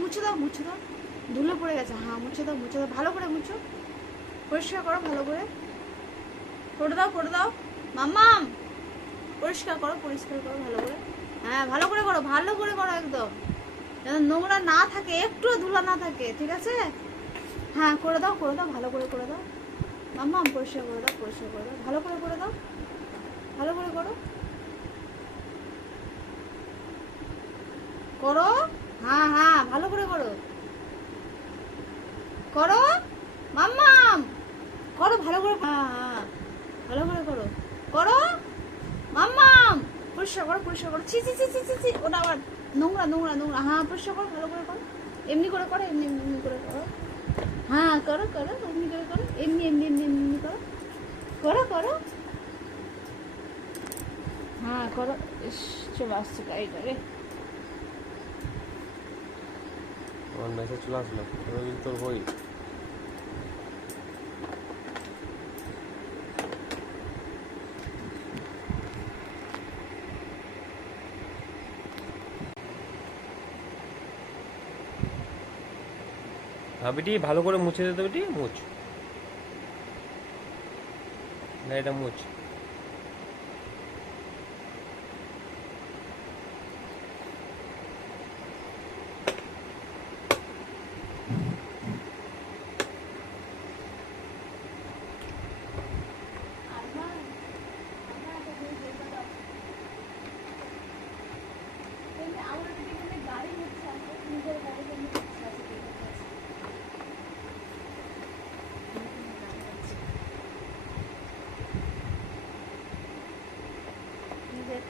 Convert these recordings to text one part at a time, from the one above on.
মুছে দাও মুছে দাও। ধুলো পড়ে গেছে হ্যাঁ মুছে দাও মুছে দাও। ভালো করে মুছো। পরিষ্কার করো ভালো করে। করে দাও করে দাও। মাম্মাম! পরিষ্কার করো পরিষ্কার করো ভালো করে। হ্যাঁ ভালো করে করো, ভালো করে করো একদম। যেন নোংরা না থাকে একটু ধুলা না থাকে, ঠিক আছে? হ্যাঁ করে দাও করে দাও, ভালো করে করে দাও। মাম্মাম, পরিষ্কার করে দাও, পরিষ্কার করে দাও। ভালো করে করে দাও ভালো করে করো করো? হ্যাঁ হ্যাঁ ভালো করে করো। করো? মাম্মাম করো, ভালো করে হ্যাঁ হ্যাঁ ভালো করে করো। করো? মাম্মাম পরিষ্কার করো পরিষ্কার করো। ছি ছি ছি ছি ছি ছি। ওটা আবার নোংরা নোংরা নোংরা। হ্যাঁ পরিষ্কার করো, ভালো করে করো। এমনি করে করো, এমনি এমনি করে করো। হ্যাঁ করো করো, এমনি করে করো। এমনি এমনি এমনি এমনি করো। করো করো। হ্যাঁ করো। চলে আসছে গাড়িটা রে। আমার মেসেজ চলে আসলো। রবিন তোর বই হ্যাঁ বেটি, ভালো করে মুছে দিতে বেটি, মুছ। না, এটা মুছ।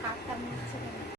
কাঠটা মিলছে